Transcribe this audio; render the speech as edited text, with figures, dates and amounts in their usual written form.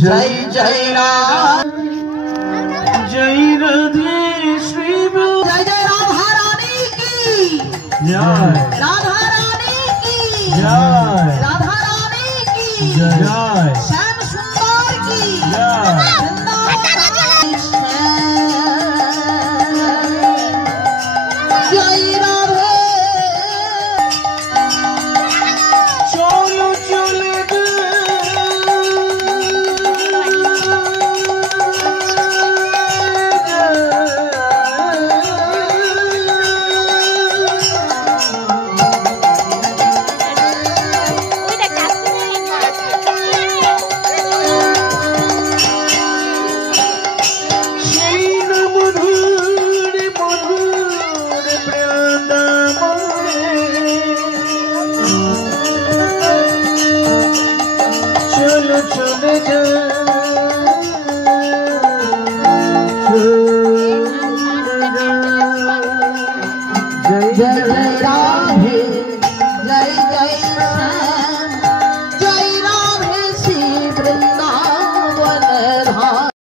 जय जय राम जय राधे श्री जय जय राधा रानी की जय राधा रानी की जय राधा रानी की जय श्याम सुंदर की जय जय जय